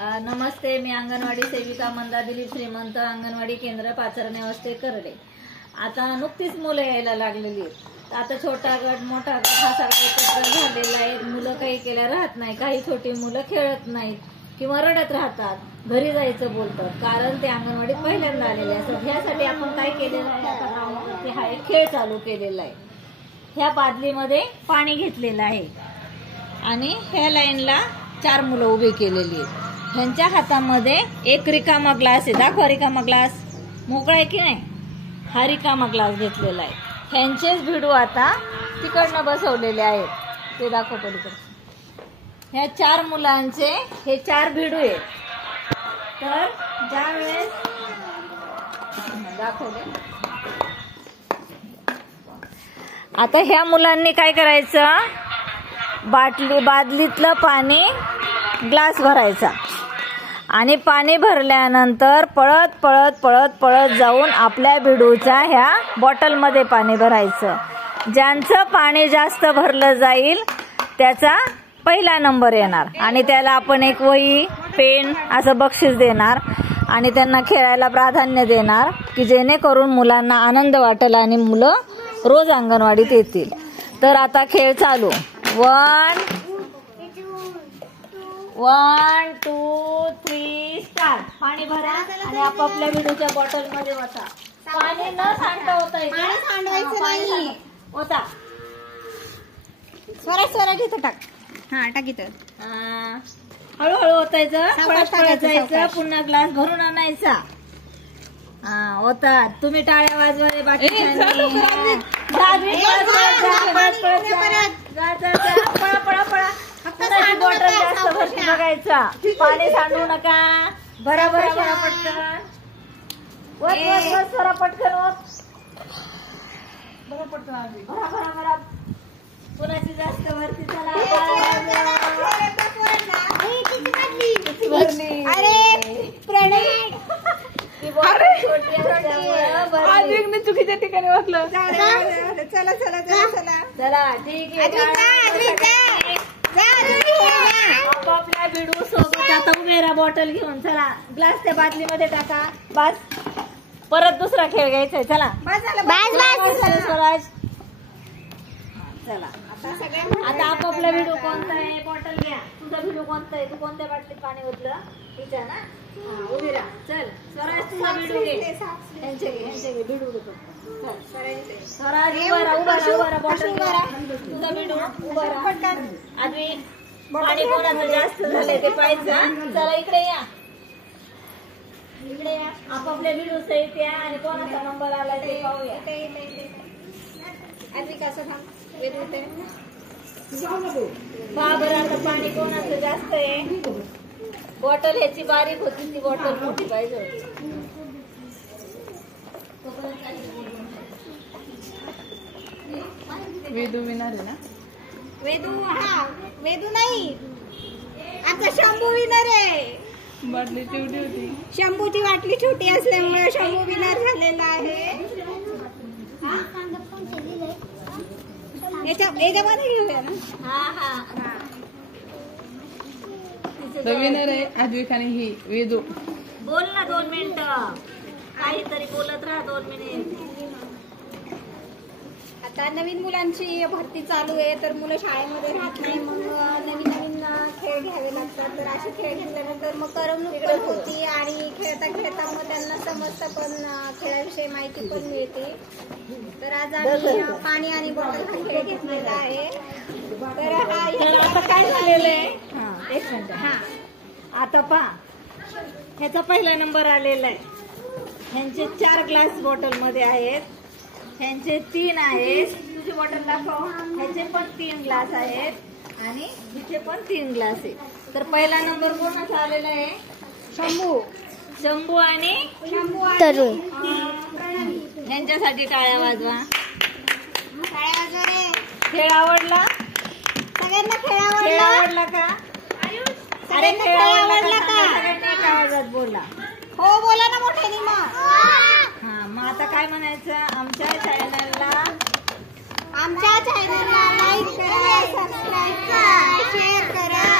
नमस्ते, मी अंगणवाडी सेविका मंदा दिलीप श्रीमंत, अंगणवाडी केंद्र पाचरणे वस्ते करडे. आता नुकतीच मुलं यायला लागलेली आहेत. आता छोटा गट मोठा गट हा सगळा एकत्र झालेला आहे. मुलं काही केल्या राहत नाही, काही छोटी मुलं खेळत नाहीत किंवा रडत राहतात, घरी जायचं बोलतात, कारण ते अंगणवाडीत पहिल्यांदा आलेले असतात. ह्यासाठी आपण काय केलेलं आहे, आता हा एक खेळ चालू केलेला आहे. ह्या बादलीमध्ये पाणी घेतलेलं आहे आणि ह्या लाईनला 4 मुलं उभी केलेली आहेत. ह्यांच्या हातामध्ये एक रिकामा ग्लास आहे. दाखवा रिकामा ग्लास, मोकळा आहे की नाही. हा रिकामा ग्लास घेतलेला आहे. ह्यांचेच भिडू आता तिकडनं बसवलेले आहेत, ते दाखव पलीकडे. ह्या 4 मुलांचे हे 4 भिडू आहेत. तर ज्या वेळेस दाखवले, आता ह्या मुलांनी काय करायचं, बादलीतलं पाणी ग्लास भरायचा आणि पाणी भरल्यानंतर पळत पळत पळत पळत जाऊन आपल्या भिडूच्या ह्या बॉटलमध्ये पाणी भरायचं. ज्यांचं पाणी जास्त भरलं जाईल त्याचा पहिला नंबर येणार आणि त्याला आपण एक वही पेन असं बक्षीस देणार आणि त्यांना खेळायला प्राधान्य देणार की जेणेकरून मुलांना आनंद वाटेल आणि मुलं रोज अंगणवाडीत येतील. तर आता खेळ चालू. 1 2 3 स्टार्ट. पाणी भरा आणि आपापल्या भिडूच्या बॉटल मध्ये बसा. पाणी न सांडता होता स्वरा घेतो टाक. हा टाक इथं. हळूहळू ओतायचं, पळत पळत जायचं, पुन्हा ग्लास भरून आणायचा. होतात. तुम्ही टाळ्या वाजवा बाकी बॉटल जास्त भरती बघायचा. पाणी सांडू नका. भरा भरा भरा पटकन. स्वरा पटकन बघा पटकन. भरा भरा भरा. कुणाची जास्त भरती. चला चुकीच्या ठिकाणी वाचलं. चला चला चला चला ठीक आहे. आपापल्या भिडू सोबत आता उभे राहा बॉटल घेऊन. चला ग्लास त्या बादलीमध्ये टाका. बस. परत दुसरा खेळ घ्यायचा. चला स्वराज. चला आता आपापला भिडू कोणता आहे, बॉटल घ्या. तुझा भिडू कोणता आहे, तू कोणत्या बाटलीत पाणी ओतलं, तिच्या ना. उभी राहा. चल स्वराज, तुझा भिडू घे. ह्यांचे घे भिडू घेतो. स्वराज उभा राहा बॉटल घ्या. तुझा भिडू उभा राहा. आधी पाणी कोणाचं जास्त झालंय ते पाहायचं. चला इकडे या, इकडे या. आपापल्या भिडू सहित या आणि कोणाचा नंबर आला ते पाहूया. बरं आता पाणी कोणाचं जास्त आहे. बॉटल ह्याची बारीक होती, ती बॉटल मोठी पाहिजे होती. वेदू विनर आहे ना. वेदू. हा वेदू नाही, आमचा शंभू विनर आहे. बाटली छोटी होती. शंभूची बाटली छोटी असल्यामुळे शंभू विनर झालेला आहे. याच्यामध्ये घेऊया ना. विनर आहे आद्विक आणि ही वेदू. बोल ना 2 मिनिटं, काहीतरी बोलत राहा 2 मिनिट. आता नवीन मुलांची भरती चालू आहे, तर मुलं शाळेमध्ये राहत नाही, मग नवीन नवीन खेळ घ्यावे लागतात. तर असे खेळ घेतल्यानंतर मग करमणूक पण होती आणि खेळता खेळता मग त्यांना समजतं पण, खेळाविषयी माहिती पण मिळते. तर आज आम्ही पाणी आणि बॉटल हा खेळ घेतलेला आहे. तर आता काय झालेलं आहे, 1 मिनिट. आता पहा, ह्याचा पहिला नंबर आलेला आहे. ह्यांचे 4 ग्लास बॉटल मध्ये आहेत. ह्यांचे 3 आहेत. तुझी बॉटल दाखव. ह्याचे पण 3 ग्लास आहेत आणि हिचे पण 3 ग्लास आहेत. तर पहिला नंबर कोणाचा आलेला आहे, शंभू आणि तरुण. ह्यांच्यासाठी टाळ्या वाजवा. खेळ आवडला सगळ्यांना. खेळ आवडला का? अरे खेळ आवडला का? सगळ्यांनी एका आवाजात बोला. हो बोला ना मोठ्याने मग. मग आता काय म्हणायचं, आमच्या चॅनलला लाईक करा, सबस्क्राईब करा, शेअर करा.